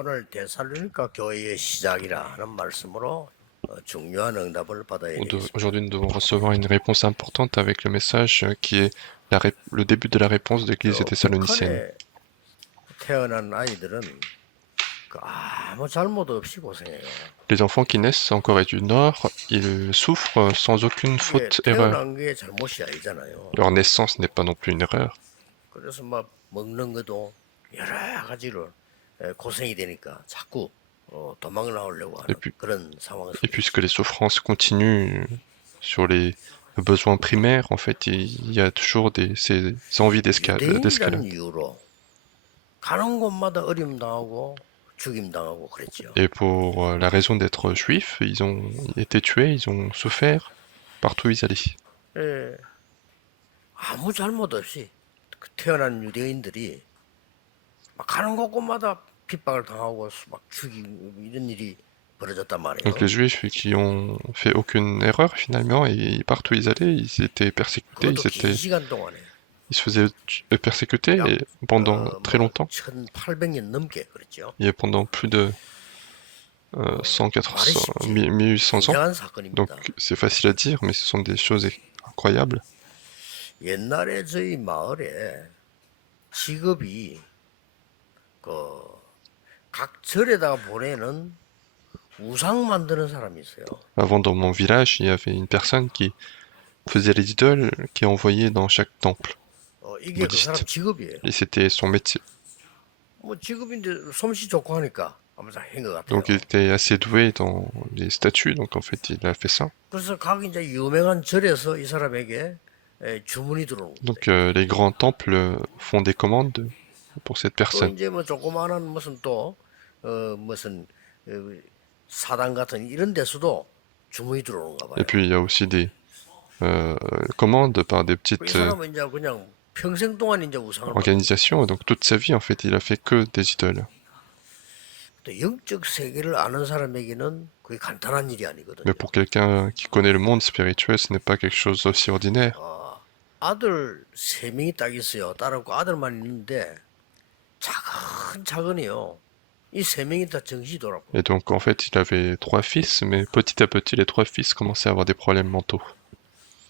오늘 데살로니가 교회의 시작이라 하는 말씀으로 중요한 응답을 받아야 되겠습니다. Aujourd'hui, nous devons recevoir une réponse importante avec le message qui est le début de la réponse de l'église thessalonicienne. 북한에 태어난 아이들은 아무 잘못 없이 고생해요. Les enfants qui naissent en Corée du Nord, ils souffrent sans aucune faute, erreur. 태어난 게 잘못이 아니잖아요. Leur naissance n'est pas non plus une erreur. 그래서 막 먹는 것도 여러 가지로 고생이 되니까 자꾸 도망을 나오려고 하는 그런 상황에서. Et puisque les souffrances continuent sur les besoins primaires, en fait, il y a toujours ces envies d'escalade. 유대인이라는 이유로 가는 곳마다 어려움 당하고 죽임 당하고 그랬죠. Et pour la raison d'être juifs, ils ont été tués, ils ont souffert partout où ils allaient. 예, 아무 잘못 없이 태어난 유대인들이 막 가는 곳곳마다 핍박을 당하고 막 죽이고 이런 일이 벌어졌단 말이에요. Donc les juifs qui ont fait aucune erreur finalement, et partout où ils allaient, ils étaient persécutés, 그것도 긴 시간 동안에. ils se faisaient persécuter et pendant très longtemps. 1800년 넘게 그랬죠. Il y a pendant plus de 1800 ans. Donc c'est facile à dire, mais ce sont des choses incroyables. 옛날에 저희 마을에 직업이 각 절에다가 보내는 우상 만드는 사람이 있어요. Avant, dans mon village, il y avait une personne qui faisait les idoles, qui envoyait dans chaque temple 이게 그 사람 직업이에요. et c'était son métier. 뭐 직업인데 솜씨 좋고 하니까 아무튼 한것 같아요. Donc il était assez doué dans les statues, donc en fait il a fait ça. 그래서 각 이제 유명한 절에서 이 사람에게 주문이 들어오는 거예요. Donc les grands temples font des commandes pour cette 또 personne. 이제 뭐 조그마한 무슨 또 무슨 사당 같은 이런 데서도 주문이 들어오는가 봐요. Et puis il y a aussi des commandes par des petites 이 사람은 이제 그냥 평생 동안 이제 우상을 organisations. Donc toute sa vie en fait il a fait que des idoles. 또 영적 세계를 아는 사람에게는 그게 간단한 일이 아니거든요. Mais pour quelqu'un qui connaît le monde spirituel, ce n'est pas quelque chose d'aussi ordinaire. 아들 3명이 딱 있어요. 딸하고 아들만 있는데 차근차근히요. 이 3명이 다 정신이 돌아버려요. Et donc en fait il avait 3 fils, mais petit à petit les 3 fils commençaient à avoir des problèmes mentaux.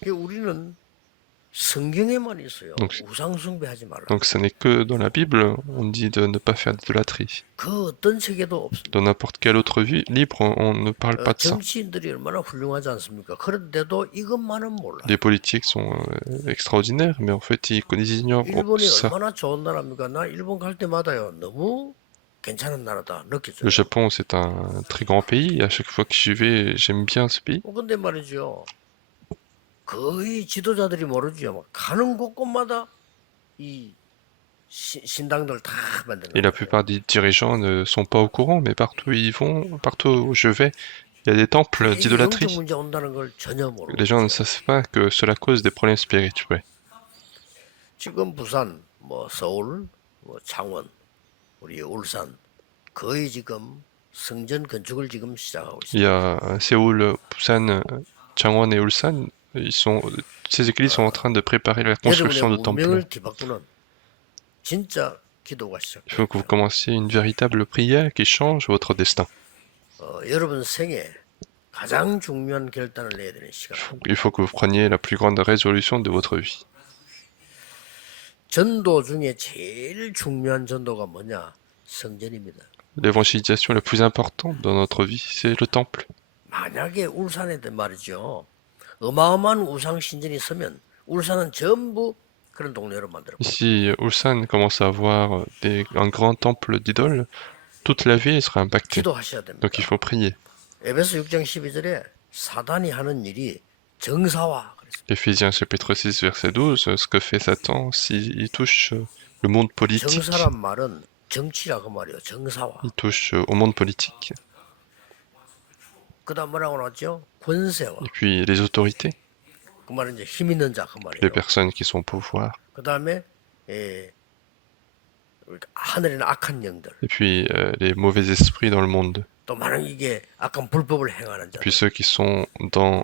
우리는 성경에만 있어요. Donc, 우상 숭배하지 말라. Donc ça n'est que dans la Bible, on dit de ne pas faire d'idolâtrie. 그 어떤 책에도 없습니다. Dans n'importe quelle autre vie libre, on ne parle pas de ça. 정치인들이 얼마나 훌륭하지 않습니까? 그런데도 이것만은 몰라. Les politiques sont extraordinaires, mais en fait ils ignorent 일본이 ça. 얼마나 좋은 나라입니까? 나 일본 갈 때마다요. 너무 괜찮은 나라다 느꼈어요. Le Japon, c'est un très grand pays, et à chaque fois que j'y vais, j'aime bien ce pays. 근데 말이죠. 거의 지도자들이 모르죠. 막 가는 곳곳마다 이 신당들 다 만드는. Et la plupart des dirigeants ne sont pas au courant, mais partout où ils vont, partout où je vais, il y a des temples d'idolâtrie. Les gens ne savent pas que cela cause des problèmes spirituels. 지금 부산, 뭐 서울, 뭐 창원, 우리 울산 거의 지금 성전 건축을 지금 시작하고 있습니다. Il y a Séoul, Busan, Changwon et Ulsan. Ces églises sont en train de préparer la construction de temples. Il faut que vous commenciez une véritable prière qui change votre destin. Il faut que vous preniez la plus grande résolution de votre vie. L'évangélisation la plus importante dans notre vie, c'est le temple. 만약에 울산에 말이죠. 어마어마한 우상 신전이 있으면 울산은 전부 그런 동네로 만들어. Si Ulsan commence à avoir un grand temple d'idoles, toute la ville sera impactée. Donc il faut prier. 에베소 6장 12절에 사단이 하는 일이 정사화. Éphésiens chapitre 6 verset 12, ce que fait Satan s'il touche le monde politique. 정사란 말은 정치라고 말이에요. 정사화. Il touche au monde politique. 그다음 뭐라고 나왔죠? 권세와. Et puis les autorités. 그 말은 이제 힘 있는 자 그 말이에요. Les personnes qui sont au pouvoir. 그다음에 하늘에는 악한 영들. Et puis les mauvais esprits dans le monde. 또 많은 이게 악한 불법을 행하는 자. Puis ceux qui sont dans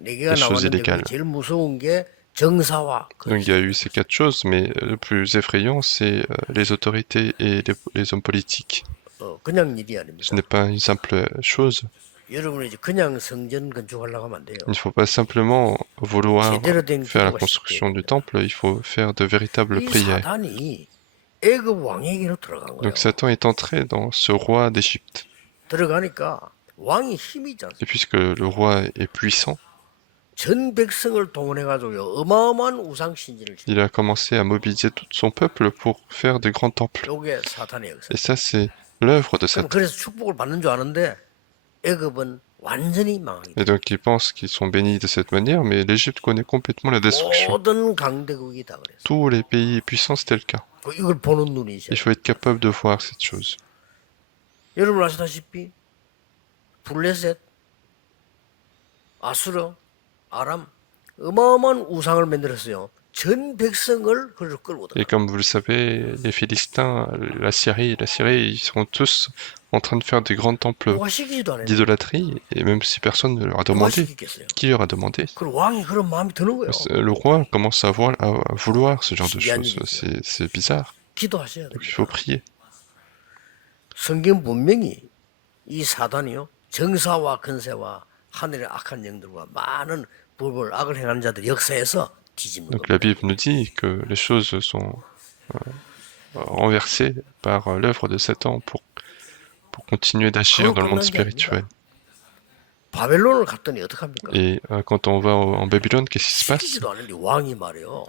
les choses illégales. 제일 무서운 게 정사화. Donc il y a eu ces 4 choses, mais le plus effrayant, c'est les autorités et les hommes politiques. 그냥 일이 Ce 아닙니다. n'est pas une simple chose. 여러분이 이제 그냥 성전 건축하려고 하면 안 돼요. Il ne faut pas simplement vouloir 제대로 된 faire la 기도가 시작돼야 construction du 됩니다. temple, il faut faire de véritables 이 prières. 사단이 애굽 왕에게로 들어간 거예요. Donc Satan est entré dans ce roi d'Égypte. 들어가니까 왕이 힘이 있지 않습니까? Et puisque le roi est puissant, 전 백성을 동원해가지고 어마어마한 우상 신전을 짓는 il a commencé à mobiliser tout son peuple pour faire de grands temples. 요게 사탄의 역사. Et ça, c'est l'œuvre de 그럼 Satan. 그래서 축복을 받는 줄 아는데 애굽은 완전히 망하게 Et donc ils pensent qu'ils sont bénis de cette manière, mais l'Égypte connaît complètement la destruction. 모든 강대국이 다 그랬어. Tous les pays puissants, c'était le cas. 이걸 보는 눈이 있어요. Il faut être capable de voir cette chose. 여러분 아시다시피 블레셋, 아수르, 아람 어마어마한 우상을 만들었어요. 전 백성을 그걸 끌고 Et 들어. comme vous le savez, les Philistins, la Syrie, ils sont tous en train de faire des grands temples 누가 시키지도 않아요. d'idolâtrie, et même si personne ne leur a 누가 demandé, 시키겠어요? qui leur a demandé? 그 왕이 그런 마음이 드는 거예요. Le roi commence à vouloir ce genre de 신기한 choses. 일이죠. C'est bizarre. 기도하셔야 Donc il 됩니다. faut prier. 성경 분명히 이 사단이요 정사와 근세와 하늘의 악한 영들과 많은 불법을 악을 행하는 자들 역사에서 뒤집는 Donc la 겁니다. Bible nous dit que les choses sont renversées par l'œuvre de Satan pour continuer d'agir dans le monde spirituel. 바벨론을 갔더니 어떡합니까? Et quand on va en Babylone, qu'est-ce qui se passe? 시키지도 않은데 왕이 말이요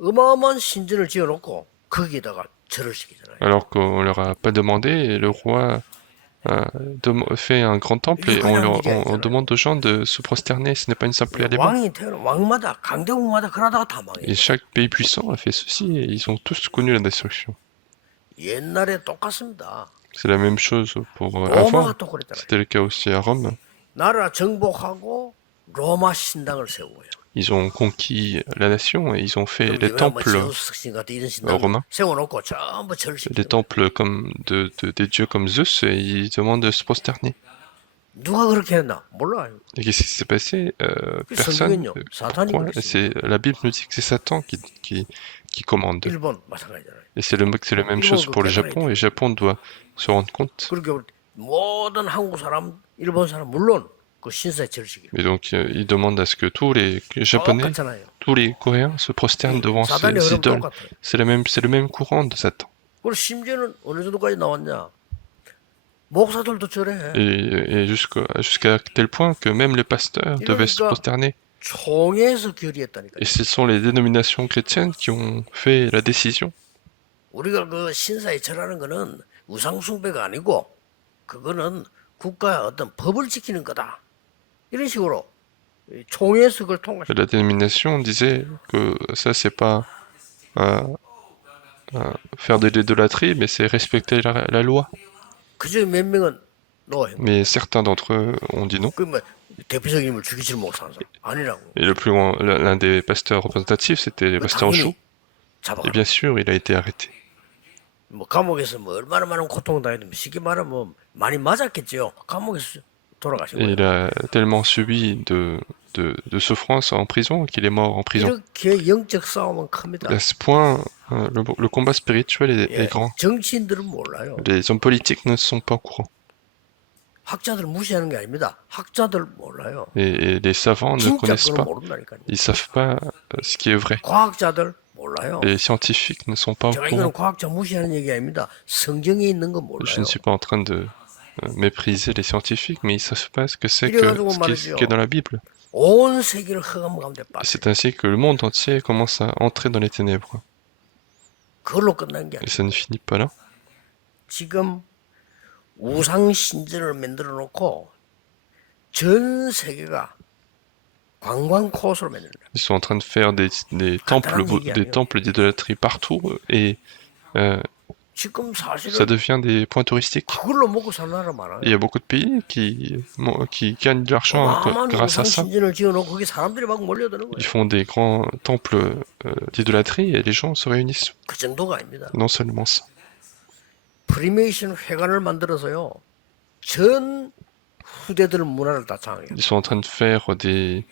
어마어마한 신전을 지어놓고 거기에다가 절을 시키잖아요. Alors qu'on leur a pas demandé, le roi fait un grand temple et on demande aux gens de se prosterner, ce n'est pas une simple élément. 왕이 태어나 왕마다 강대국마다 그러다가 다 망해요. Et chaque pays puissant a fait ceci et ils ont tous connu la destruction. 옛날에 똑같습니다. C'est la même chose pour 로마가 avant. 또 그랬잖아요. C'était le cas aussi à Rome. 나라 정복하고 로마 신당을 세우고요. Ils ont conquis la nation et ils ont fait 그럼 les 이번에 뭐 temples 제우스 신 같은 이런 신당 romains, 세워놓고 전부 절을 des 시키고 temples comme des dieux comme Zeus et ils demandent de se prosterner. 누가 그렇게 했나 몰라요. Et qu'est-ce qui s'est passé? Personne. 성경은요 사탄이 Pourquoi? 그랬어요. La Bible nous dit que c'est Satan qui commande. 일본 마찬가지잖아요. Et c'est la même chose pour le Japon, et le Japon doit se rendre compte. 그렇게 모든 한국 사람, 일본 사람 물론 그 신사에 절을 시키고 Et donc, il demande à ce que tous les Japonais, 똑같잖아요. tous les Coréens se prosternent devant 사단의 ces 흐름 idoles. 똑같아요. C'est le même courant de Satan. 그리고 심지어는 어느 정도까지 나왔냐? 목사들도 절해. Et jusqu'à tel point que même les pasteurs devaient se prosterner. 총회에서 결의했다니까요. Et ce sont les dénominations chrétiennes qui ont fait la décision. 우리가 그 신사에 절하는 거는 우상숭배가 아니고 그거는 국가의 어떤 법을 지키는 거다. 이런 식으로 총회에서 그걸 Et 통과시켰어요. la dénomination disait que ça, c'est pas faire de l'idolâtrie, mais c'est respecter la loi. 그중에 몇 명은 노예. Mais certains d'entre eux ont dit non. 그뭐 대표적인 인물 죽이질 못하는 사람 아니라고. Et l'un des pasteurs représentatifs, c'était le pasteur Chou. 잡아. Et bien sûr, il a été arrêté. 뭐 감옥에서 뭐 얼마나 많은 고통을 당했는데 쉽게 말하면 뭐 많이 맞았겠죠. 감옥에서 돌아가신 Et 거예요. il a tellement subi de souffrance en prison qu'il est mort en prison. 이렇게 영적 싸움은 큽니다. Et à ce point, le combat spirituel 예, est grand. 정치인들은 몰라요. Les hommes politiques ne sont pas au courant. 학자들 무시하는 게 아닙니다. 학자들 몰라요. Et les savants ne 진짜 connaissent 그걸 pas. 모른다니까요. Ils savent pas ce qui est vrai. 과학자들 몰라요. Les scientifiques ne sont pas au 제가 courant. 이거는 과학자 무시하는 얘기 아닙니다. 성경에 있는 거 Je 몰라요. ne suis pas en train de mépriser les scientifiques, mais ils savent pas ce que c'est que 이래가지고 ce qui est dans la Bible. 온 세계를 흑암 가운데 Et 빠져. c'est ainsi que le monde entier commence à entrer dans les ténèbres. 그걸로 끝난 게 아니에요. Et ça ne finit pas là. 지금 우상 신전을 만들어 놓고 전 세계가 관광 코스로 만들어요. Ils sont en train de faire des temples d'idolâtrie partout et 지금 ça 사실은 devient des points touristiques. 그걸로 먹고 사는 나라 많아요. Il y a beaucoup de pays qui gagnent de l'argent 어마어마한 grâce à 우상 ça. 신전을 지어놓고 거기 사람들이 막 몰려드는 Ils 거예요. font des grands temples d'idolâtrie et les gens se réunissent. 그 정도가 아닙니다. Non seulement ça. 프리메이션 회관을 만들어서요. 전 후대들 문화를 다 장악해요. Ils sont en train de faire des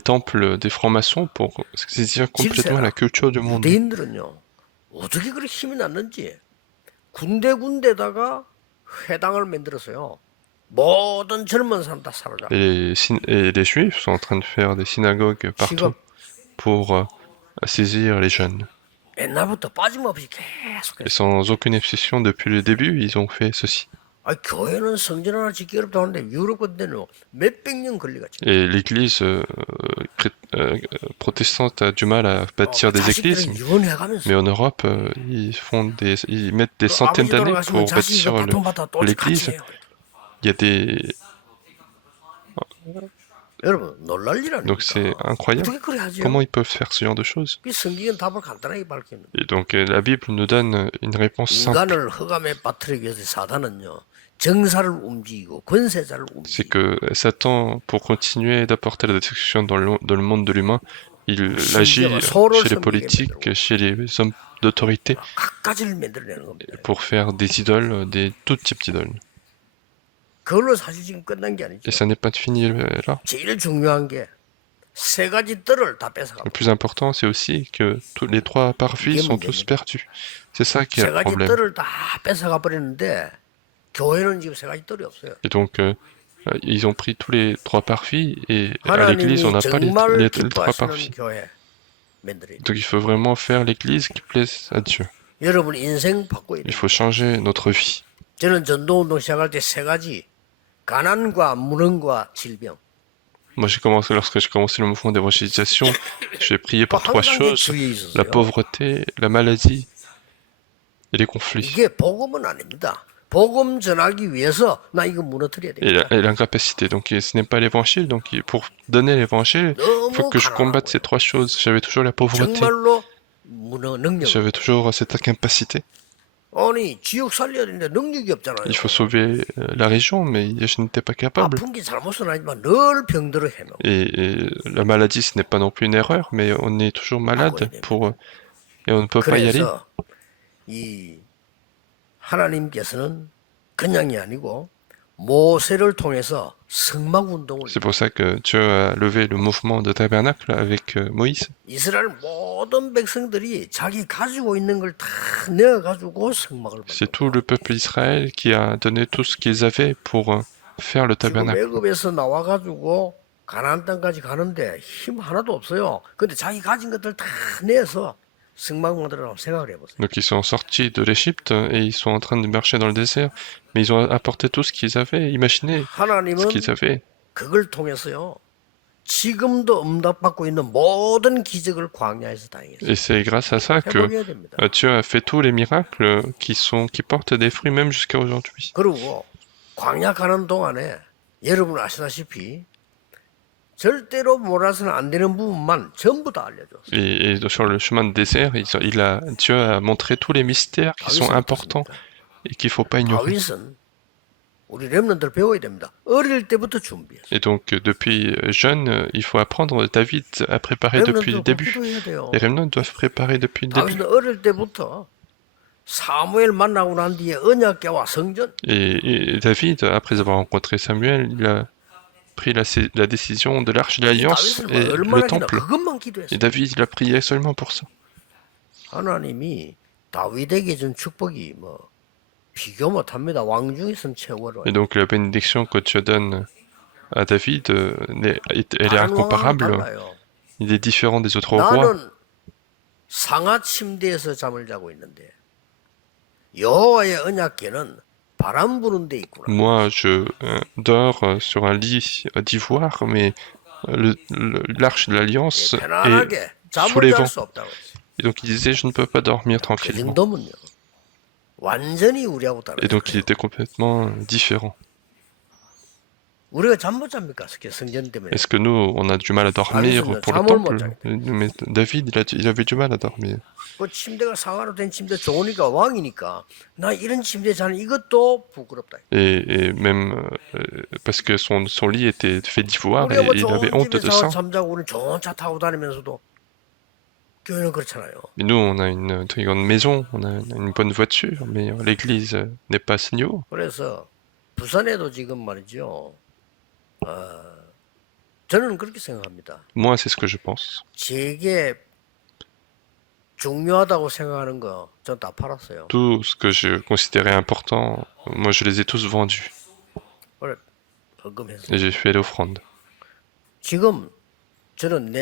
temples, des francs-maçons pour saisir complètement la culture du monde. 유대인들은요. 어떻게 그렇게 힘이 났는지 군데군데다가 회당을 만들었어요. 모든 젊은 사람 다 사로잡고. Et les Juifs sont en train de faire des synagogues partout 지금 pour saisir les jeunes. 옛날부터 빠짐없이 계속해서. Et sans aucune exception, depuis le début, ils ont fait ceci. 아, 교회는 성전 하나 짓기 어렵다고 하는데 유럽 같은 데는 몇백 년 걸리겠지. Et l'église protestante a du mal à bâtir des églises, 자식들은 이혼해가면서 mais en Europe, ils mettent des 그 centaines 아버지 d'années 돌아가시면 pour 자식이 bâtir 바통받아 또 같이 l'église. 해요. Il y a des... 여러분 놀랄 일 Donc c'est 아닙니까? incroyable. 어떻게 그래 하죠? Comment ils peuvent faire ce genre de choses? 그 성경은 답을 간단하게 밝힙니다. Et donc la Bible nous donne une réponse simple. 인간을 흑암에 빠뜨리기 위해서 사단은요 정사를 움직이고 권세자를 C'est 움직이고 que Satan, pour continuer d'apporter la destruction dans le monde de l'humain, il agit chez les politiques, chez les hommes d'autorité, 각가지를 만들어내는 겁니다. pour faire des idoles, tout type d'idoles. 그걸로 사실 지금 끝난 게 아니죠. Et ça n'est pas fini là. 제일 중요한 게 세 가지 뜰을 다 Le 뺏어가. plus important, c'est aussi que tous les trois parvis sont tous perdus. C'est ça qui est 세 le 가지 problème. 뜰을 다 뺏어가 버렸는데 교회는 지금 세 가지 뜰이 없어요. Et donc, ils ont pris tous les trois parvis, et à l'église, on n'a pas les trois parvis. 교회 만들어야 Donc, il faut vraiment faire l'église qui plaise à Dieu. 여러분 인생 바꿔야 Il 돼요. faut changer notre vie. 저는 전도운동 시작할 때 세 가지 가난과 무능과 질병. Moi, lorsque j'ai commencé le mouvement d'évangélisation, j'ai prié pour trois 항상 choses: 주위에 있었어요. la pauvreté, la maladie et les conflits. 이게 복음은 아닙니다. 복음 전하기 위해서 나 이거 무너뜨려야 Et 됩니다. l'incapacité. Donc, ce n'est pas l'évangile. Donc, pour donner l'évangile, il faut que je combatte ces trois choses. J'avais toujours la pauvreté. 정말로 능력. J'avais toujours cette incapacité. 아니 지역 살려야 되는데 능력이 없잖아요. Il faut sauver la région, mais je n'étais pas capable. 아픈 게 잘못은 아니지만 늘 병들어 해놓고. Et la maladie, ce n'est pas non plus une erreur, mais on est toujours malade et on ne peut pas y aller. 그래서 이 하나님께서는 그냥이 아니고 모세를 통해서 성막 운동을 C'est pour ça que Dieu a levé le mouvement de tabernacle avec Moïse. 이스라엘 모든 백성들이 자기 가지고 있는 걸 다 내어 가지고 성막을 C'est tout le peuple d'Israël qui a donné tout ce qu'ils avaient pour faire le 지금 tabernacle. 애굽에서 나와 가지고 가나안 땅까지 가는데 힘 하나도 없어요. 근데 자기 가진 것들 다 내서 성막 만들어라고 생각을 해보세요. Donc ils sont sortis de l'Égypte et ils sont en train de marcher dans le désert, mais ils ont apporté tout ce qu'ils avaient. Imaginez ce 하나님은 qu'ils avaient. 그걸 통해서요. 지금도 응답받고 있는 모든 기적을 광야에서 다행했어요. Et c'est grâce à ça que 회복해야 됩니다. Dieu a fait tous les miracles qui portent des fruits même jusqu'à aujourd'hui. 그리고 광야 가는 동안에 여러분 아시다시피 절대로 몰아서는 안 되는 부분만 전부 다 알려줬어요. Et sur le chemin de désert, Dieu a montré tous les mystères qui sont importants et qu'il ne faut pas ignorer. 다윗은 우리 렘넌트들 배워야 됩니다. 어릴 때부터 준비했어요. Et donc, depuis jeune, il faut apprendre. David a préparé depuis le début. 기도해야 돼요. Les remnants doivent préparer depuis le début. 다윗은 어릴 때부터 사무엘 만나고 난 뒤에 언약궤와 성전 Et David, après avoir rencontré Samuel, il a pris la décision de l'Arche de l'Alliance 다윗은 et 얼마나 le temple. 그것만 Et 기도했어요. David, il a prié seulement pour ça. 하나님이 다윗에게 준 축복이 뭐 비교 못합니다. 왕 중에서는 최고로. Et donc, la bénédiction que Dieu donne à David, elle est 다른 왕은 incomparable. 달라요. Il est différent des autres rois. 나는 상하 침대에서 잠을 자고 있는데 여호와의 언약궤는 바람 부는 데 있구나. Moi, je dors sur un lit d'ivoire, mais l'arche de l'Alliance 편안하게 est sous 잠을 les 잘 vents. 수 없다고 했어요. Et donc, il disait, je ne peux pas dormir 그 tranquillement. 정도면요. 완전히 우리하고 Et donc, il 다르죠. était complètement différent. 우리가 잠 못 잡니까? 성전 때문에. Est-ce que nous, on a du mal à dormir pour le temple? Mais David, il avait du mal à dormir. 그 침대가 상하로 된 침대 좋으니까 왕이니까 나 이런 침대 자는 이것도 부끄럽다. Et même parce que son lit était fait d'ivoire et 우리가 뭐 il avait 좋은 honte de 집에서 ça. 잠자고 우리 좋은 차 타고 다니면서도 교회는 그렇잖아요. Mais nous, on a une très grande maison, on a une bonne voiture, mais l'église n'est pas à ce niveau. 그래서 부산에도 지금 말이죠. 저는 그렇게 생각합니다. Moi, c'est ce que je pense. 제게 중요하다고 생각하는 거 전 다 팔았어요. Tout ce que je considérais important, moi je les ai tous vendus 그래, 헌금했어요. et j'ai fait l'offrande. 지금 저는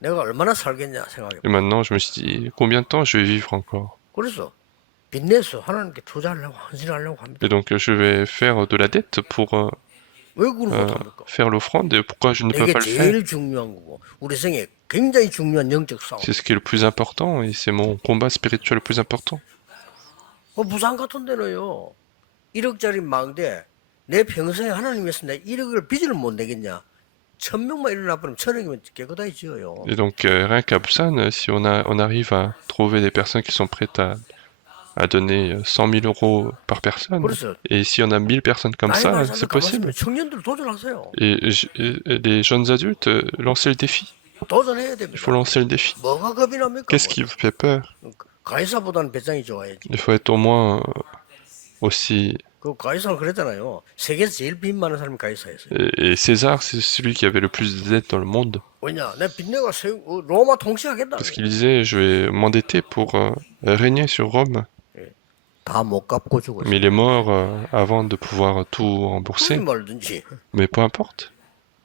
내가 얼마나 살겠냐 생각해. Et maintenant, je me suis dit, combien de temps je vais vivre encore? 그래서 빚내서 하나님께 투자하려고 헌신하려고 합니다. Et donc, je vais faire de la dette pour 왜 그걸 못합니까? faire l'offrande. Et pourquoi je ne peux 이게 pas le faire? 제일 중요한 거고 우리 생에 굉장히 중요한 영적 싸움. C'est ce qui est le plus important et c'est mon combat spirituel le plus important. 부산 같은 데는요 1억짜리 망대 내 평생에 하나님 위해서 내 1억을 빚을 못 내겠냐? 1000명만 일어나버리면 1000억이면 깨끗하게 지어요. Et donc, rien qu'à Busan, si on arrive à trouver des personnes qui sont prêtes à donner 100 000 euros par personne, 그래서 et si on a 1000 personnes comme 나이 ça, 많은 c'est 사람들 가만히 possible. 있으면 청년들 도전하세요. Et les jeunes adultes, lancez le défi. 도전해야 Il 됩니다. faut lancer le défi. 뭐가 겁이 납니까? Qu'est-ce qui vous fait peur? 가이사보다는 배짱이 좋아야지. Il faut être au moins aussi... 그 가이사는 그랬잖아요. 세계에서 제일 빚 많은 사람이 가이사였어요. Et César, c'est celui qui avait le plus de dettes dans le monde. 왜냐? 내 빚내가 로마 통치하겠다. Parce qu'il disait, je vais m'endetter pour régner sur Rome. 다 못 갚고 죽었어요. Mais il est mort avant de pouvoir tout rembourser. 무슨 말든지 Mais peu importe.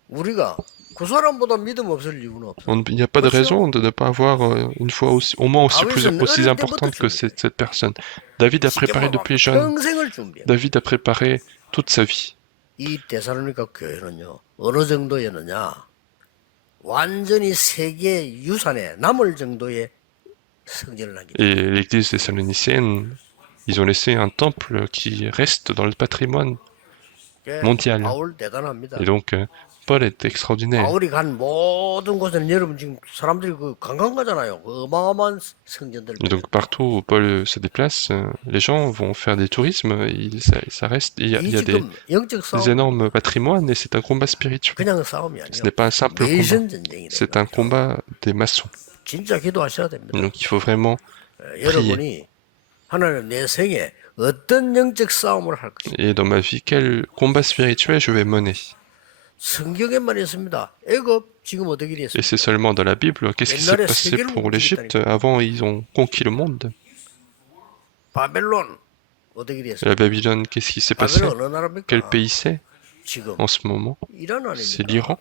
우리가 그 사람보다 믿음 없을 이유는 없어. Il n'y a pas de raison de ne pas avoir une foi aussi, au moins aussi, aussi importante que cette personne. David a préparé depuis jeune. 평생을 준비해. David a préparé toute sa vie. 이 데살로니가 교회는요 어느 정도였느냐? 완전히 세계 유산에 남을 정도의 성전을 남겼다. Et l'église thessalonicienne, ils ont laissé un temple qui reste dans le patrimoine mondial. 바울 대단합니다. Et donc, Paul est extraordinaire. 바울이 간 모든 곳에는 여러분 지금 사람들이 그 관광 가잖아요. 그 어마어마한 성전들. Et donc, partout où Paul se déplace, les gens vont faire des tourismes. Ça reste, il y a 지금 영적 des 싸움 énormes patrimoines et c'est un combat spirituel. 그냥 싸움이 Ce 아니에요. n'est pas un simple combat. 내신 전쟁이래요. C'est un combat des maçons. 진짜 기도하셔야 됩니다. Donc, il faut vraiment 여러분이 하나님 내 생에 어떤 영적 싸움을 할 것인가. Et dans ma vie, quel combat spirituel je vais mener? 성경에만 있습니다. 애굽 지금 어떻게 Et 됐어요? c'est seulement dans la Bible. Qu'est-ce qui s'est passé pour l'Égypte? Avant, ils ont conquis le monde. 바벨론 어떻게 됐어요? La Babylone, qu'est-ce qui s'est passé? 바벨론 어느 나라입니까? Quel pays c'est 지금 en ce moment? 이란 C'est 아닙니까? l'Iran?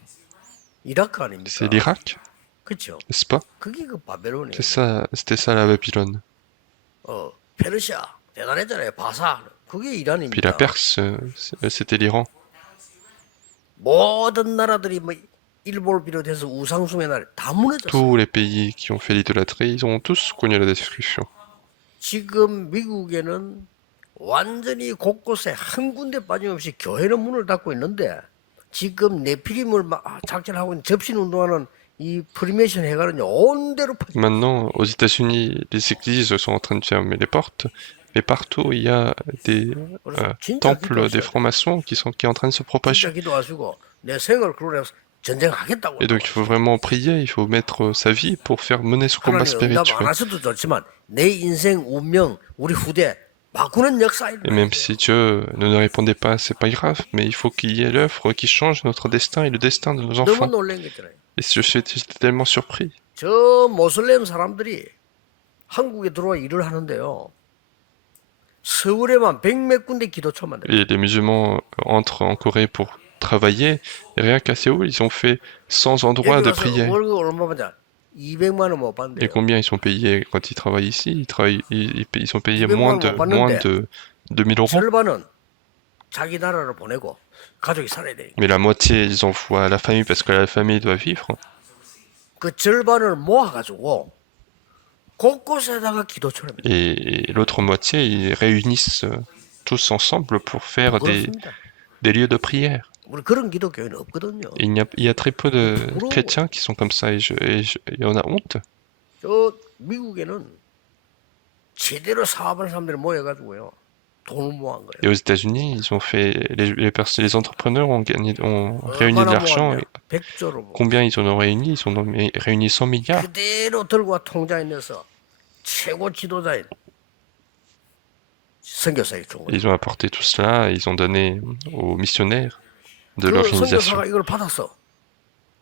이라크 아닙니까? C'est l'Irak? 그렇죠. N'est-ce pas? 그게 그 바벨론이에요. C'est ça, c'était ça la Babylone. 페르시아 대단했잖아요. 바사 그게 Puis 이란입니다. la Perse, c'était l'Iran. 모든 나라들이 뭐 일본을 비롯해서 우상숭의 날 다 무너졌어요. Tous les pays qui ont fait l'idolâtrie, ils ont tous connu la destruction. 지금 미국에는 완전히 곳곳에 한 군데 빠짐없이 교회는 문을 닫고 있는데 지금 네피림을 막 작전하고 있는 접신 운동하는 이 프리메이션 해가는 온 데로 퍼져. Maintenant, aux États-Unis, les églises sont en train de fermer les portes, mais partout il y a des temples des francs-maçons qui est en train de se propager. 진짜 기도하시고 내 생을 그러려 전쟁하겠다고. Et donc il faut vraiment prier, il faut mettre sa vie pour faire mener ce combat 하나님 응답 안 spirituel. 하셔도 좋지만 내 인생 운명 우리 후대 바꾸는 역사 Et même si Dieu ne nous répondait pas, c'est pas grave, mais il faut qu'il y ait l'œuvre qui change notre destin et le destin de nos 너무 enfants. 놀란 게 있잖아요. Et j'étais tellement surpris. 저 모슬렘 사람들이 한국에 들어와 일을 하는데요. 서울에만 100몇 군데 기도처 만들어요. Et les musulmans entrent en Corée pour travailler, et rien qu'à Séoul, ils ont fait 100 endroits de prière. 월급 얼마 받냐? 200만 원 못 Et 받는데요. combien ils sont payés quand ils travaillent ici? Ils sont payés Mais moins moi, de 2000 euros. 절반은 자기 나라로 보내고 가족이 살아야 되니까. Mais la moitié, ils envoient à la famille parce que la famille doit vivre. 그 절반을 모아가지고 곳곳에다가 기도처를 만들어요. Et l'autre moitié, ils réunissent tous ensemble pour faire 그렇습니다. des lieux de prière. 우리 그런 기독교회는 없거든요. Et il y a très peu de chrétiens qui sont comme ça et on a honte. 저 미국에는 제대로 사업하는 사람들이 모여가지고요. 돈을 모은 거예요. Et aux États-Unis, ils ont fait les entrepreneurs ont réuni de l'argent. Et 100조로 모은 combien ils en ont réuni? Ils en ont réuni 100 milliards. 그대로 들고 와 통장에 넣어서 최고 지도자인 선교사에게 준 거예요. Ils ont apporté tout cela et ils ont donné aux missionnaires de 그 l'organisation. 선교사가 이걸 받았어.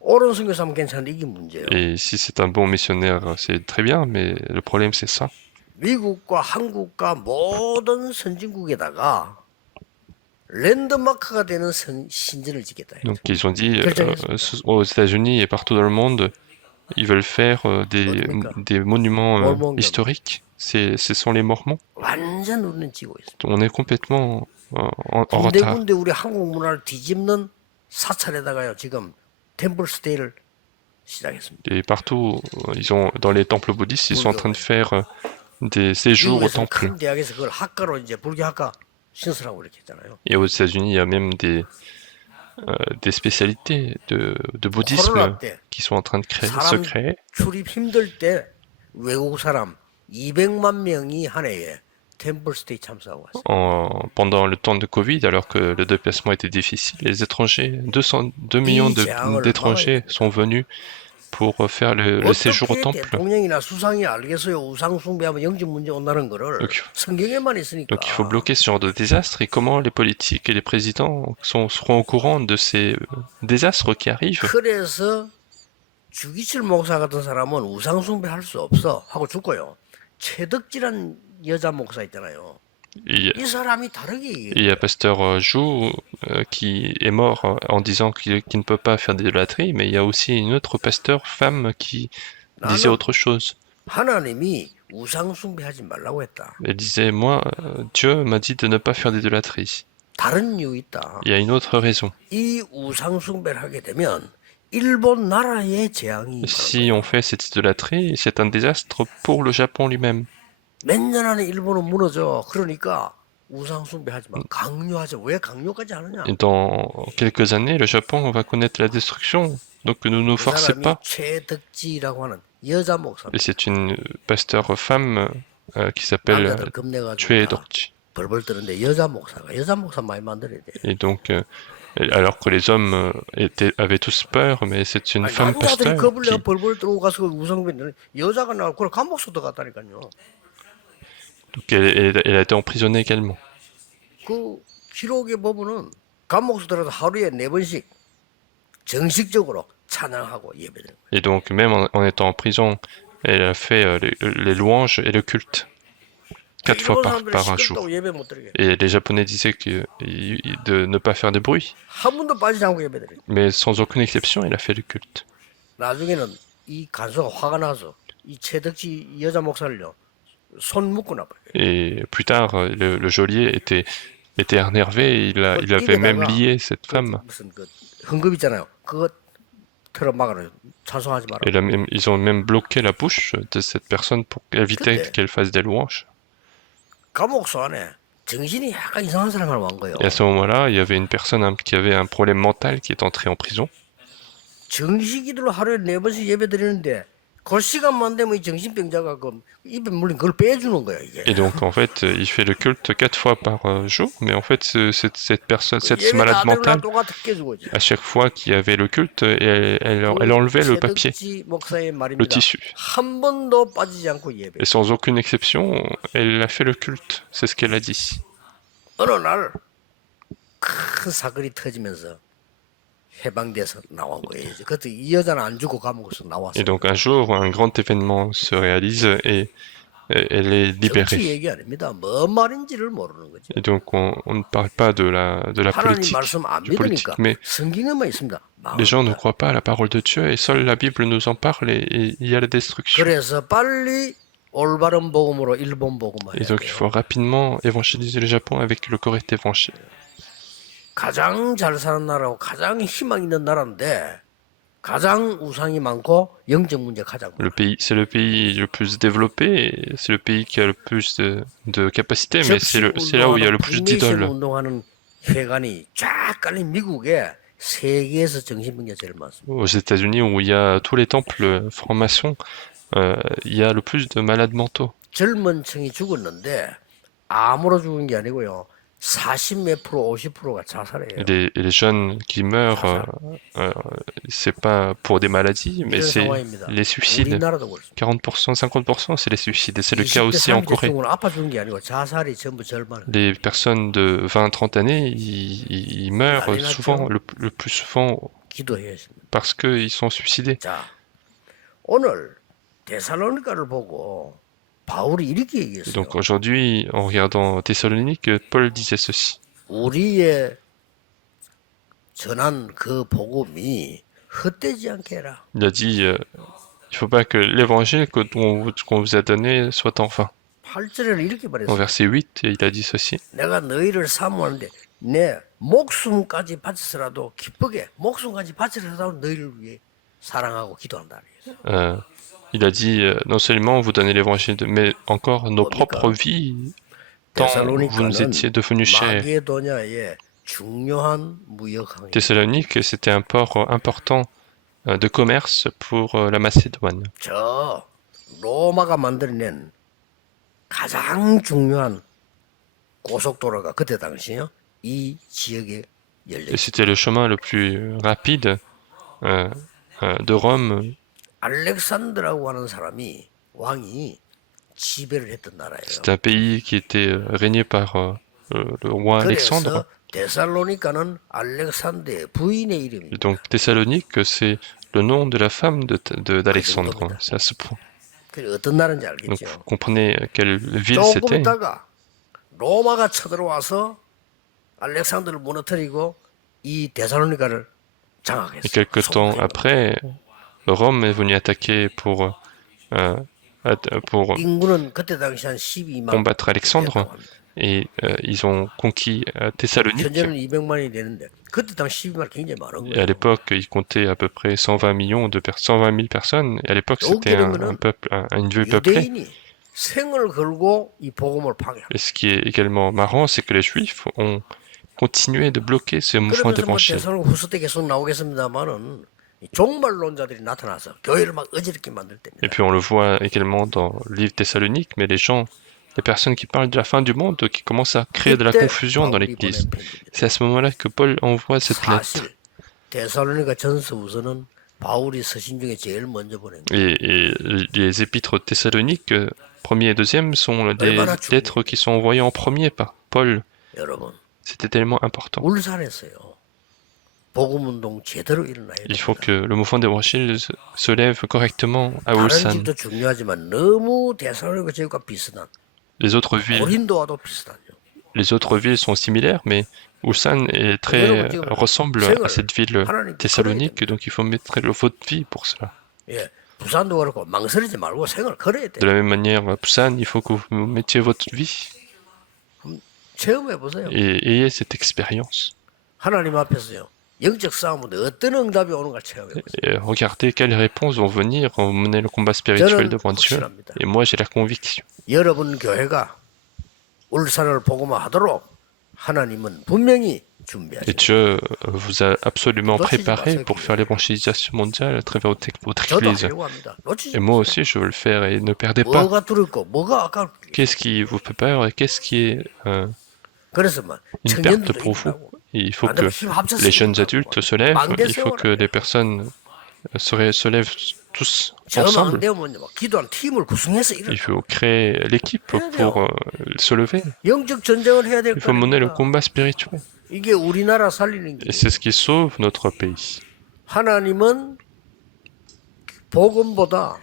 옳은 선교사면 괜찮은데 이게 문제예요. Et si c'est un bon missionnaire, c'est très bien, mais le problème c'est ça. 미국과 한국과 모든 선진국에다가 랜드마크가 되는 신전을 짓겠다. Donc ils ont dit 결정했습니다. aux États-Unis et partout dans le monde, ils veulent faire 어딥니까? des monuments 몰몬교입니다. historiques. Ce sont les Mormons. 완전 우리는 지고 있습니다. On est complètement en retard. 군데군데 우리 한국 문화를 뒤집는 사찰에다가요 지금 템플 스테이를 시작했습니다. Et partout, ils ont dans les temples bouddhistes, ils sont en train de faire des séjours au 미국에서는 temple. 큰 대학에서 그걸 학과로 이제 불교 학과 신설하고 이렇게 했잖아요. Et aux États-Unis, il y a même des spécialités de bouddhisme 코로나 때 qui sont en train de se 사람 créer. 출입 힘들 때 외국 사람 200만 명이 한 해에 템플 스테이 참석하고 왔어요. Pendant le temps de Covid, alors que le déplacement était difficile, les étrangers, 2 millions d'étrangers sont venus pour faire le séjour au temple. 대통령이나 수상이 알겠어요. 우상 숭배하면 영적 문제 온다는 거를 성경에만 있으니까. Donc il faut bloquer ce genre de désastre. Et comment les politiques et les présidents seront au courant de ces désastres qui arrivent? 그래서 주기철 목사 같은 사람은 우상 숭배할 수 없어 하고 죽고요. 최덕지란 여자 목사 있잖아요. 이 사람이 다르게 얘기해요. Il y a pasteur Jou qui est mort en disant qu'il ne peut pas faire d'idolâtrie, mais il y a aussi une autre pasteur femme qui disait autre chose. 하나님이 우상 숭배하지 말라고 했다. Elle disait, moi, Dieu m'a dit de ne pas faire d'idolâtrie. 다른 이유 있다. Il y a une autre raison. 이 우상 숭배를 하게 되면 일본 나라의 재앙이 Si on fait cette idolâtrie, c'est un désastre pour le Japon lui-même. 몇 년 안에 일본은 무너져. 그러니까 우상 숭배하지 마. 강요하자. 왜 강요까지 하느냐? Et dans quelques années, le Japon va connaître la destruction. Donc ne nous forcez pas. 최덕지라고 하는 여자 목사. Et c'est une pasteur femme qui s'appelle Chue Dokji. 벌벌 뜨는데 여자 목사 많이 만들어야 돼. Et donc, alors que les hommes avaient tous peur, mais c'est une femme pasteur qui... 벌벌 뜨고 가서 우상배는 여자가 나고 그걸 감옥수도 갔다니까요. Donc elle a été emprisonnée également. 그 기록에 보면은 감옥수 들어서 하루에 4번씩 정식적으로 찬양하고 예배드는 거예요. Et donc même en étant en prison, elle a fait les louanges et le culte 4 fois par jour. Et les Japonais disaient de ne pas faire de bruit. 한 번도 빠지지 않고 예배드려요. Mais sans aucune exception, elle a fait le culte. 나중에는 이 간수가 화가 나서 이 최덕지 여자 목사를요 손 묶고 나버려요. Et plus tard, le geôlier était énervé, il avait même lié cette femme. 무슨 그 흥금 있잖아요. 그거 틀어 막아요. 찬송하지 마라. Et ils ont même bloqué la bouche de cette personne pour éviter qu'elle fasse des louanges. 감옥소 안에 정신이 약간 이상한 사람이 온 거예요. Et à ce moment-là, il y avait une personne qui avait un problème mental qui est entrée en prison. 정식이들로 하루에 4번씩 예배 드리는데 그 시간만 되면 이 정신병자가 그 입에 물린 그걸 빼주는 거야 이게. Et donc en fait, il fait le culte 4 fois par jour, mais en fait cette personne, cette malade mentale, à chaque fois qu'il y avait le culte, elle enlevait le papier, le tissu. 한 번도 빠지지 않고 예배. Et sans aucune exception, elle a fait le culte. C'est ce qu'elle a dit. 어느 날 큰 사건이 터지면서 해방돼서 나온 거예요. 그때 이 여자는 안 죽고 감옥에서 나왔어요. Et donc un jour, un grand événement se réalise et elle est libérée. 얘기 아닙니다. 뭔 말인지를 모르는 거지. Et donc on ne parle pas de la politique, du politique, mais 성경에만 있습니다. les gens ne croient pas à la parole de Dieu et seule la Bible nous en parle et il y a la destruction. 그래서 빨리 올바른 복음으로 일본 복음을. Et donc il faut rapidement évangéliser le Japon avec le correct évangile. 가장 잘 사는 나라고 가장 희망 있는 나라인데 가장 우상이 많고 영적 문제 가장. C'est le pays le plus développé, c'est le pays qui a le plus de capacité, mais c'est là où il y a le plus d'idoles. 운동하는 회관이 쫙 깔린 미국에 세계에서 정신병자 제일 많습니다. Aux États-Unis où il y a tous les temples francs-maçons, il y a le plus de malades mentaux. 젊은 층이 죽었는데 암으로 죽은 게 아니고요. 40몇 프로, 50%가 자살해요. Les jeunes qui meurent, c'est pas pour des maladies, mais c'est les suicides. 40%, 50%, c'est les suicides. Et c'est le cas aussi en Corée. Les personnes de 20-30 années, ils meurent souvent, le plus souvent, 기도해야 했습니다. parce qu'ils sont suicidés. 자, 오늘 데살로니가를 보고 바울이 이렇게 Et 얘기했어요. donc aujourd'hui, en regardant Thessalonique, Paul disait ceci. 우리의 전한 그 복음이 헛되지 않게 해라. Il a dit, il faut pas que l'évangile qu'on vous a donné soit en vain. 8절에는 이렇게 En 말했어요. verset 8, il a dit ceci. 내가 너희를 사모하는데 내 목숨까지 바쳐서라도 기쁘게 목숨까지 바쳐서라도 너희를 위해 사랑하고 기도한다. Il a dit, non seulement vous donnez l'évangile, mais encore nos propres vies, tant vous nous étiez devenus chers. 마게도냐의 중요한 무역항이. Thessalonique, c'était un port important de commerce pour la Macédoine. 저 로마가 만들어낸 가장 중요한 고속도로가 그때 당시요 이 지역에 열려. Et c'était le chemin le plus rapide de Rome. 알렉산드라고 하는 사람이 왕이 지배를 했던 나라예요. C'est un pays qui était régné par le roi Alexandre. 그래서 데살로니가는 알렉산드의 부인의 이름입니다. Et donc Thessalonique, c'est le nom de la femme d'Alexandre. C'est à ce point. 그 어떤 나라인지 Donc 알겠죠? vous comprenez quelle ville 조금 c'était. 있다가 로마가 쳐들어와서 알렉산드를 무너뜨리고 이 데살로니가를 Et 장악했어요. quelques temps après, Rome est venu attaquer pour 인구는 그때 당시 한 12만 combattre Alexandre. Et ils ont conquis Thessalonique. 현재는 200만이 되는데 그때 당시 12만 굉장히 많은 Et à 거예요. l'époque, ils comptaient à peu près 120 millions 120 000 personnes. Et à l'époque, c'était un peuple, une ville peuplée. 유대인이 생을 걸고 이 복음을 파괴합니다. Et ce qui est également marrant, c'est que les Juifs ont continué de bloquer ce mouvement 그러면서 뭐 d'évangile. 데살로니가 후서 때 계속 나오겠습니다만은 종말론자들이 나타나서 교회를 막 어지럽게 만들 Et 때입니다. puis on le voit également dans le livre Thessalonique, mais les personnes qui parlent de la fin du monde, qui commencent à créer de la confusion dans l'Église. C'est à ce moment-là que Paul envoie cette lettre. 사실 데살로니가 전서후서는 바울이 서신 중에 제일 먼저 보낸 거예요. Et les épîtres thessaloniques, premier et deuxième, sont des lettres qui sont envoyées en premier par Paul. 여러분, C'était tellement important. 울산에서요. 복음운동 제대로 일어나야 Il faut 됩니다. que le mouvement d'évangile se lève correctement à 다른 Ulsan. 집도 중요하지만 너무 데살로니가 지역과 비슷한 Les autres 고린도와도 비슷하죠. villes sont similaires, mais Ulsan ressemble à cette ville Thessalonique, donc il faut mettre votre vie pour cela. 예, 부산도 그렇고 망설이지 말고 생을 걸어야 돼. De la même manière, à Busan, il faut que vous mettiez votre vie 체험해 보세요. et ayez cette expérience. 하나님 앞에서요. 영적 싸움인데 어떤 응답이 오는가 체험해 보세요. Et regardez quelles réponses vont venir quand vous menez le combat spirituel devant Dieu. Et moi, j'ai la conviction. 여러분 교회가 울산을 복음화하도록 하나님은 분명히 Et 준비하셨어요. Dieu vous a absolument préparé pour faire l'évangélisation mondiale à travers votre 저도 église. 하려고 합니다. 놓치지 Et moi 마세요. aussi, je veux le faire et ne perdez pas. 뭐가 두렵고 뭐가 아깝고 Qu'est-ce qui vous fait peur et qu'est-ce qui est 그래서 막 une perte 청년들도 pour vous? 있다고. Et il faut 안 que 되면 힘 합쳐서 les jeunes 있다고. adultes se lèvent, il faut que les personnes se lèvent tous 저는 안 ensemble. 되면 막 기도한 팀을 구성해서 Il 일어나. faut créer l'équipe pour se lever. 영적 전쟁을 해야 될 Il faut mener le 거니까. combat spirituel. 이게 우리나라 살리는 게 Et c'est ce qui sauve notre pays. 하나님은 복음보다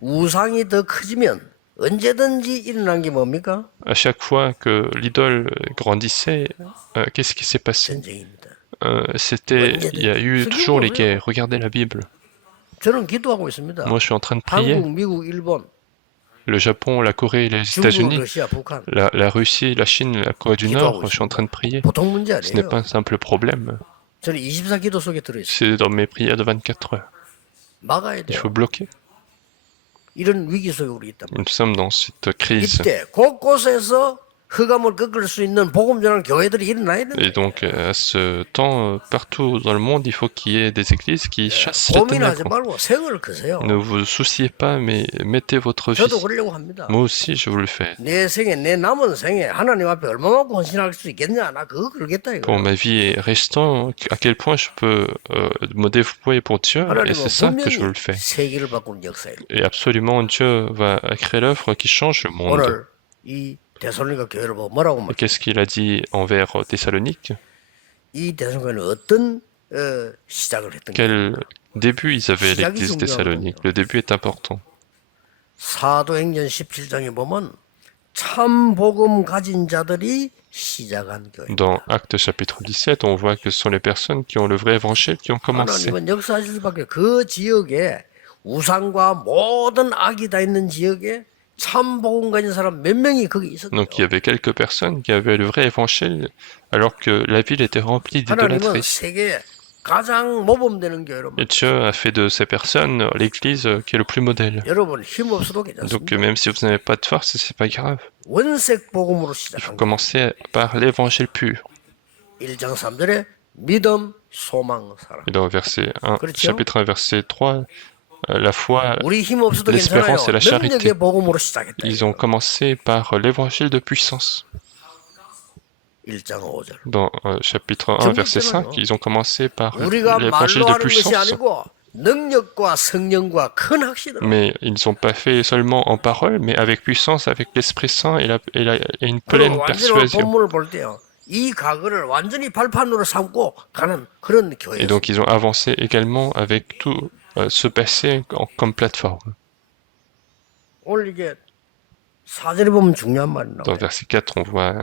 우상이 더 커지면 언제든지 일어난 게 뭡니까? À chaque fois que l'idole grandissait, qu'est-ce qui s'est passé? 전쟁입니다. Il y a eu toujours les guerres. Regardez la Bible. 저는 기도하고 있습니다. Moi, je suis en train de prier. 한국, 미국, 일본, Le Japon, la Corée, les 중국, États-Unis, 러시아, 북한 la Russie, la Chine, la Corée du Nord, je suis en train de prier. 보통 문제 Ce n'est 아니에요. pas un simple problème. 저는 24기도 속에 들어있어요. C'est dans mes prières de 24 heures. 막아야 Il 돼요. faut bloquer. 이런 위기 속에 우리 있단 말이에요. Nous sommes dans cette crise. 이때 곳곳에서 흑암을 꺾을 수 있는 복음 전하는 교회들이 일어나야 된다. Et donc, à ce temps, partout dans le monde, il faut qu'il y ait des églises qui chassent les 고민하지 ténèbres. 말고 생을 거세요. Ne vous souciez pas, mais mettez votre vie. 저도 그러려고 합니다. Moi aussi, je vous le fais. 내 생에 내 남은 생에 하나님 앞에 얼마만큼 헌신할 수 있겠냐 나 그거 걸겠다 이거. Pour ma vie restant, à quel point je peux me dévouer pour Dieu, et c'est ça que je veux le faire. 세계를 바꾸는 역사예요. Et absolument, Dieu va créer l'œuvre qui change le monde. 오늘 이 데살로니가 교회를 보고 뭐라고 Et 말? qu'est-ce qu'il a dit envers Thessalonique? 이 데살로니가는 어떤 시작을 했던 거예요. Quel début ils avaient l'église Thessalonique? Le début est important. 사도행전 17장에 보면 참 복음 가진 자들이 시작한 교회입니다. Dans Actes chapitre 17, on voit que ce sont les personnes qui ont le vrai évangile qui ont commencé. 하나님은 역사하실 수밖에 그 지역에 우상과 모든 악이 다 있는 지역에 참 복음 가진 사람 몇 명이 거기 있었대요. Donc il y avait quelques personnes qui avaient le vrai évangile alors que la ville était remplie 하나님은 d'idolâtrie. 세계에 가장 모범되는 교회로 Et Dieu a fait de ces personnes l'église qui est le plus modèle. 여러분 힘 없어도 Donc 괜찮습니다. même si vous n'avez pas de force, c'est pas grave. 원색 복음으로 Il faut 시작한 거예요. commencer par l'évangile pur. 1장 3절에 믿음, 소망, 사랑. Et dans verset 1, 그렇죠? chapitre 1, verset 3, la foi, 우리 힘 없어도 괜찮아요. l'espérance et la charité. 능력의 복음으로 시작했다. Ils ont commencé par l'évangile de puissance. 1장 5절. Dans chapitre 1, verset 5, ils ont commencé par 우리가 l'évangile 말로 de 하는 것이 puissance. 아니고 능력과 성령과 큰 확신으로. Mais ils ne sont pas faits seulement en parole, mais avec puissance, avec l'Esprit Saint et une pleine 완전히 persuasion. 본문을 볼 때요. 이 과거를 완전히 발판으로 삼고 가는 그런 Et 교회였어요. donc ils ont avancé également avec tout ce passé comme plateforme. 오늘 이게 4절에 보면 중요한 말이 Dans 나와요. verset 4, on voit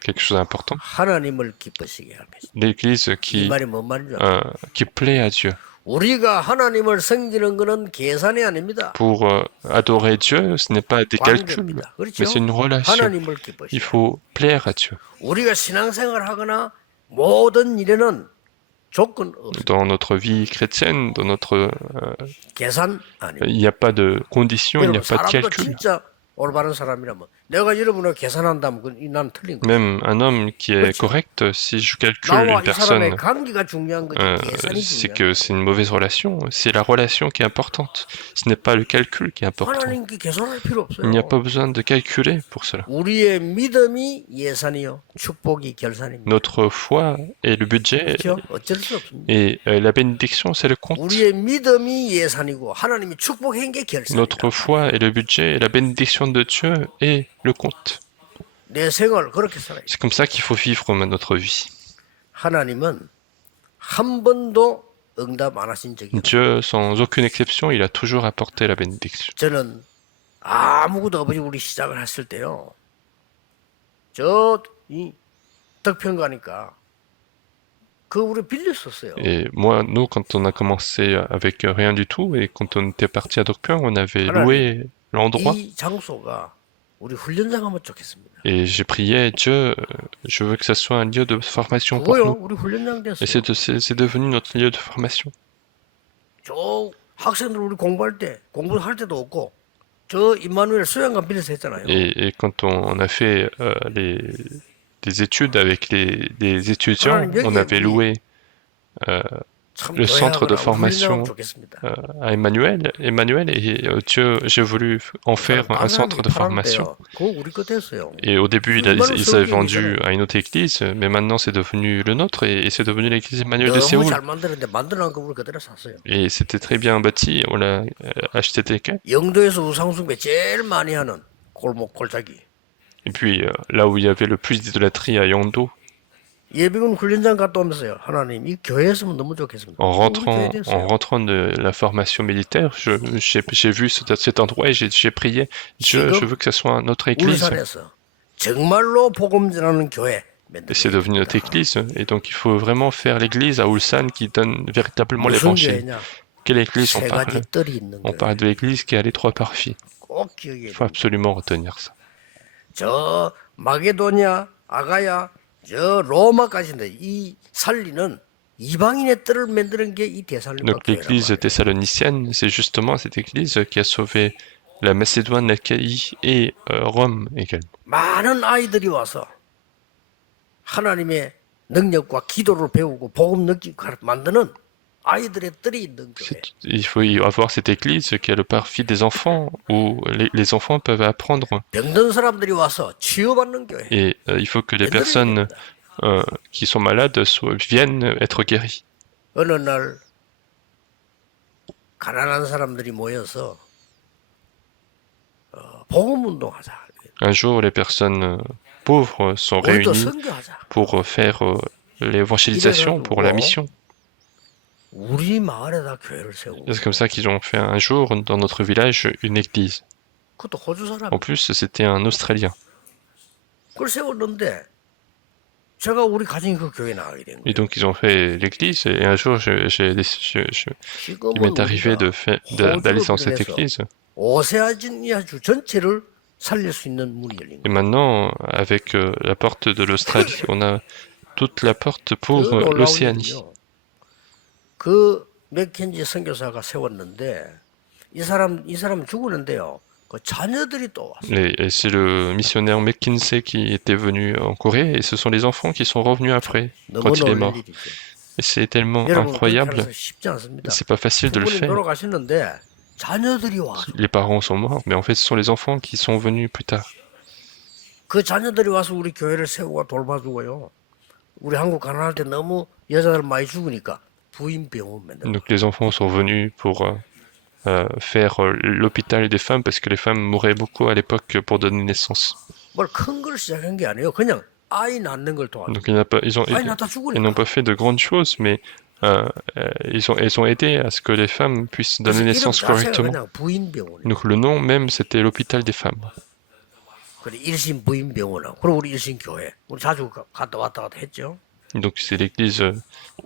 quelque chose d'important. 하나님을 기쁘시게 하겠습니다. L'église 이 말이 뭔 말이죠? qui plaît à Dieu. 우리가 하나님을 섬기는 것은 계산이 아닙니다. Pour adorer Dieu, ce n'est pas des calculs, 관계입니다. 그렇죠? mais c'est une relation. 하나님을 Il 기쁘시게. faut plaire à Dieu. 우리가 신앙생활을 하거나 모든 일에는 조건 없습니다. Dans notre vie chrétienne, dans notre, 계산 아닙니다. il n'y a pas de condition, il n'y a 여러분, pas de 사람도 calcul. 진짜 올바른 사람이라면 내가 여러분을 계산한다면 난 틀린 거예요. Même un homme qui est correct, si je calcule 나와 une 이 사람의 personne, 관계가 중요한 거지 계산이 c'est 중요한 que c'est une mauvaise relation. C'est la relation qui est importante. Ce n'est pas le calcul qui est important. 하나님께 계산할 필요 Il n'y a 없어요. pas besoin de calculer pour cela. 우리의 믿음이 예산이요 축복이 결산입니다. Notre foi est le budget 그렇죠? 어쩔 수 없습니다. et la bénédiction, c'est le compte. 우리의 믿음이 예산이고 하나님이 축복한 게 결산입니다. Notre foi est le budget et la bénédiction de Dieu est le compte. 내 생활 그렇게 살아요. C'est comme ça qu'il faut vivre notre vie. 하나님은 한 번도 응답 안 하신 적이 없어요. Dieu, sans aucune exception, il a toujours apporté la bénédiction. 저는 아무것도 없이 우리 시작을 했을 때요. 저 이 덕평 가니까 그 우리 빌렸었어요. Et moi, nous, quand on a commencé avec rien du tout et quand on était parti à Dorpion, on avait loué l'endroit 이 장소가 우리 훈련장 하면 좋겠습니다. et j'ai prié Dieu, je veux que ça soit un lieu de formation pour 그거요, nous. 우리 훈련장 Et 됐어요. c'est devenu notre lieu de formation. 저 학생들 우리 공부할 때 공부할 때도 없고 저 임마누엘 수양관 빌려서 했잖아요. Et quand on a fait des études avec les étudiants, on avait loué 참 le centre de 교회하거나 formation 훈련장 좋겠습니다. à Emmanuel et Dieu, j'ai voulu en faire un centre de formation. 그거 우리 거 됐어요. Et au début, ils avaient vendu à une autre église, mais maintenant c'est devenu le nôtre et c'est devenu l'église Emmanuel de 너무 Séoul. 잘 만들었는데 만들어놓은 거 우리 그대로 샀어요. Et c'était très bien bâti, on l'a acheté tel quel. 영도에서 우상숭배 제일 많이 하는 골목 골짜기. Et puis là où il y avait le plus d'idolâtrie à Yondo, 예비군 훈련장 갔다 오면서요. 하나님 이 교회에 있으면 너무 좋겠습니다. en rentrant de la formation militaire, j'ai vu cet endroit et j'ai prié, Dieu, je veux que ça soit notre église. 울산에서 정말로 복음 전하는 교회. Et c'est devenu notre église, et donc il faut vraiment faire l'église à Ulsan qui donne véritablement 무슨 l'évangile. 교회냐? Quelle église on 세 parle? 가지 뜰이 있는 On 교회. parle de l'église qui a les trois parvis. 꼭 기억해야 Il faut 돼요. absolument retenir ça. 저 마게도냐, 아가야, 저 로마까지인데 이 살리는 이방인의 뜰을 만드는 게 이 데살로니가 Donc l'église thessalonicienne, c'est justement cette église qui a sauvé la Macédoine, l'Achaïe et Rome également. 많은 아이들이 와서 하나님의 능력과 기도를 배우고 복음 느끼고 만드는 아이들의 뜰이 있는 교회. Il faut y avoir cette église qui a le parvis des enfants, où les enfants peuvent apprendre. 병든 사람들이 와서 치유받는 교회. Et il faut que les personnes qui sont malades viennent être guéries. 어느 날 가난한 사람들이 모여서 복음 운동하자. Un jour, les personnes pauvres sont 우리도 réunies 선교하자. pour faire l'évangélisation, pour la mission. 우리 마을에다 교회를 세우고 C'est comme ça qu'ils ont fait un jour dans notre village une église. 그것도 호주 En 사람. plus, c'était un Australien. 그걸 세웠는데 제가 우리 가정이 그 교회 나가게 된 Et 거예요. donc ils ont fait l'église et un jour il 지금은 m'est arrivé 우리가 d'aller 호주를 dans cette 빌려서 église. 오세아니아주 전체를 살릴 수 있는 문이 열린 Et 거예요. maintenant, avec la porte de l'Australie, on a toute la porte 그 pour 놀라운 l'Océanie. 일은요. 그 맥켄지 선교사가 세웠는데 이 사람 죽었는데요. 그 자녀들이 또 왔어요. Et c'est le missionnaire McKinsey qui était venu en Corée et ce sont les enfants qui sont revenus après, 너무 quand il est 놀랄 mort. 일이죠. Et c'est tellement 여러분 그렇게 incroyable, 하면서 쉽지 않습니다. c'est pas facile de le 부모님 faire. 돌아가셨는데 자녀들이 와서 Les parents sont morts, mais en fait ce sont les enfants qui sont venus plus tard. 그 자녀들이 와서 우리 교회를 세우고 돌봐주고요. 우리 한국 가난할 때 너무 여자들 많이 죽으니까 부인 병원 맨날. Donc les enfants sont venus pour faire l'hôpital des femmes parce que les femmes mouraient beaucoup à l'époque pour donner naissance. 뭘 큰 걸 시작한 게 아니에요. 그냥 아이 낳는 걸 도와줘. Donc ils 아이 낳다 n'ont 죽으니까. pas fait de grandes choses, mais elles ont aidé à ce que les femmes puissent donner 그래서 이름 naissance 자체가 correctement. 그냥 부인 병원이에요. Donc le nom même c'était l'hôpital des femmes. 그래 일신 부인 병원하고 그리고 우리 일신 교회 우리 자주 갔다 왔다 했죠. Donc c'est l'église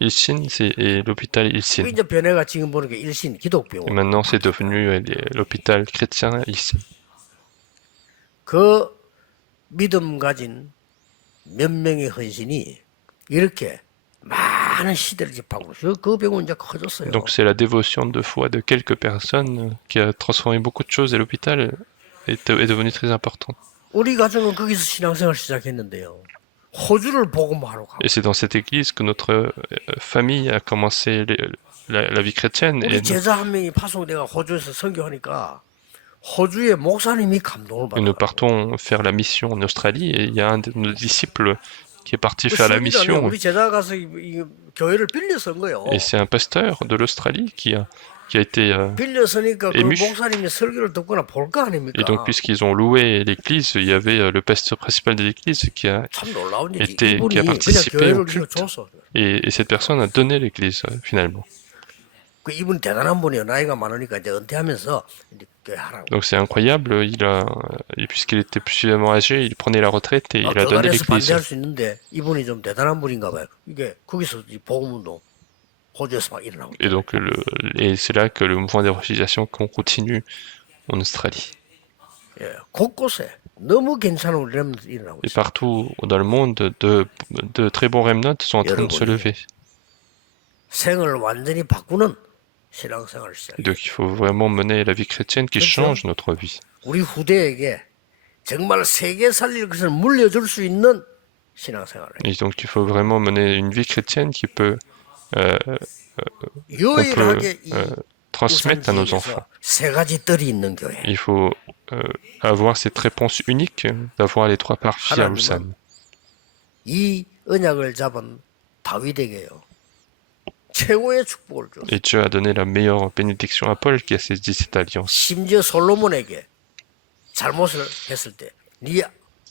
Ilsin et l'hôpital 그 Ilsin. 이제 변해가 지금 보는 게 일신 Et 기독병원. maintenant c'est devenu l'hôpital chrétien Ilsin. 그 믿음 가진 몇 명의 헌신이 이렇게 많은 시대를 접하고 그 병원 이제 커졌어요. Donc c'est la dévotion de foi de quelques personnes qui a transformé beaucoup de choses et l'hôpital est devenu très important. 우리 가정은 거기서 신앙생활 시작했는데요. 호주를 복음하러 가고 Et c'est dans cette église que notre famille a commencé la vie chrétienne. 우리 제자 한 명이 파송돼가 호주에서 선교하니까 호주의 목사님이 감동을 Et nous 받아요. partons faire la mission en Australie et il y a un de nos disciples qui est parti faire la mission. 우리 제자 가서 이 교회를 빌려 쓴 거예요. Et c'est un pasteur de l'Australie qui a été... 빌려 쓰니까 그 ému. 목사님이 설교를 듣거나 볼 거 아닙니까? Et donc puisqu'ils ont loué l'église, il y avait le pasteur principal de l'église qui a 참 놀라운 일이 qui a 이분이 그냥 participé au 교회를 culte. 줬어. et cette personne a donné l'église finalement. 그 이분 대단한 분이에요. 나이가 많으니까 이제 은퇴하면서 이제 교회 하라고. Donc c'est incroyable, et puisqu'il était suffisamment âgé, il prenait la retraite et il a donné 교단에서 l'église. 반대할 수 있는데 이분이 좀 대단한 분인가 봐요. 이게 거기서 이 복음운동 호주에서 막 일어나고. Et donc et c'est là que le mouvement d'évangélisation continue en Australie. 예, 곳곳에 너무 괜찮은 렘넌트 일어나고 Et 있어요. partout dans le monde, de très bons remnants sont en train de se lever. 생을 완전히 바꾸는 신앙생활을 Et 시작해요. donc il faut vraiment mener la vie chrétienne qui change notre vie. 우리 후대에게 정말 세계 살릴 것을 물려줄 수 있는 신앙생활을 해요. Et donc il faut vraiment mener une vie chrétienne qui peut 유일하게 이 transmettre à nos enfants. 우산지에서 세 가지 뜰이 있는 교회. Il faut avoir cette réponse unique d'avoir les trois parties à Ulsan. 이 언약을 잡은 다윗에게요. 최고의 축복을 줬어요. Et Dieu a donné la meilleure bénédiction à Paul qui a saisi cette alliance. 심지어 솔로몬에게 잘못을 했을 때 네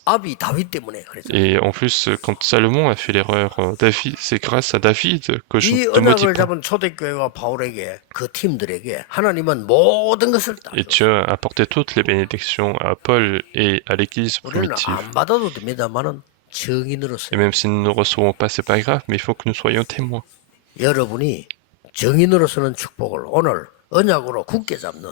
아비 다윗 때문에 그랬죠. Et en plus, quand Salomon a fait l'erreur, David, c'est grâce à David que je 이 ne te maudis 언약을 pas. 잡은 초대교회와 바울에게 그 팀들에게 하나님은 모든 것을 다 Et 줬어요. Dieu a apporté toutes les bénédictions à Paul et à l'église 우리는 primitive. 안 받아도 됩니다만은 증인으로서 Et même si nous ne recevons pas, c'est pas grave, mais il faut que nous soyons témoins. 여러분이 증인으로서는 축복을 오늘 언약으로 굳게 잡는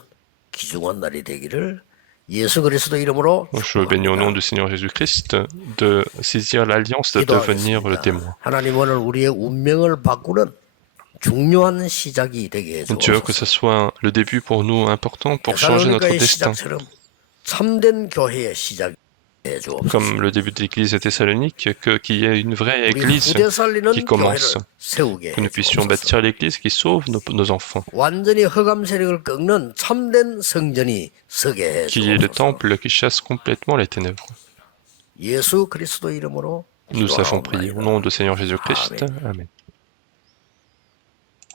귀중한 날이 되기를 예수 그리스도 이름으로 Je bénis au nom du Seigneur Jésus-Christ de saisir l'alliance, de devenir le témoin. 하나님 오늘 우리의 운명을 바꾸는 중요한 시작이 되게 Dieu, que 해주옵소서. ce soit le début pour nous important pour changer notre 데살로니가의 destin. 시작처럼 참된 교회의 시작이 해주옵소서. Comme le début de l'église de Thessalonique, qu'il y ait une vraie 우리 église 후대 살리는 qui commence. 교회를 세우게 Que nous puissions 해주옵소서. bâtir l'église qui sauve nos enfants. 완전히 흑암 세력을 꺾는 참된 성전이 서게 Qu'il y ait le 해주옵소서. temple qui chasse complètement les ténèbres. 예수 그리스도 이름으로 Nous avons prié au 기도하옵나이다. nom du Seigneur Jésus-Christ. Amen.